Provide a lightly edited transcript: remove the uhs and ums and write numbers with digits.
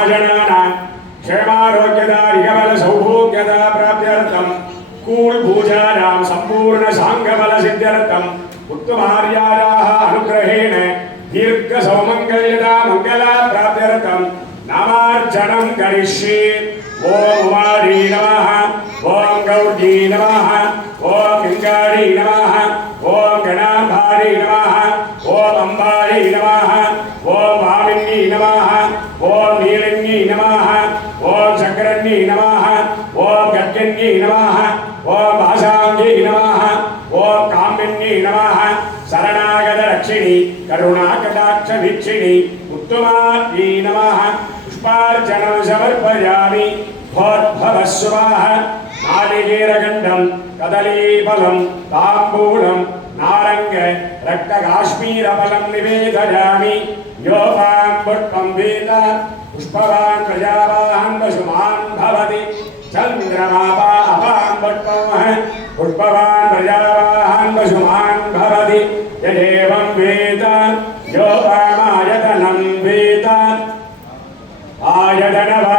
जनानां क्षेमारोग्यदा सौभोग्यदा प्राप्त्यर्थं कूलभूजानां संपूर्ण सांगबल सिद्ध्यर्थं उत्तमार्यायाः अनुग्रहेण दीर्घ सौमंगल्यदा मंगला प्राप्त्यर्थं नामार्चनं करिष्ये। ओम उमारी नमः, ओम गौरी नमः, ओम लिंगारी नमः, ओम गणाम्बारी नमः, ओम अंबारी नमः, ओम वामिनी नमः, ओम नीलिनी नमः, ओम चक्रन्नी नमः, ओम गद्गन्नी नमः, ओम भासांगी नमः, ओम कामिनी नमः। शरणागत रक्षिणी करुणाकटाक्ष वीक्षिणी उत्तमायै नमः। पुष्पार्चनं समर्पयामि। भवस्वाः नालिकेरगण्डं कदलीफलं ताम्बूलं नारंग रक्तकाश्मीरफलं निवेदयामि। योपां पुष्पं वेद पुष्पवान् प्रजावान् वसुमान् भवति। चन्द्रमापा अपां पुष्पवान् प्रजावान् वसुमान् भवति। यदेवं वेद योपामायतनं वेद आयतनवा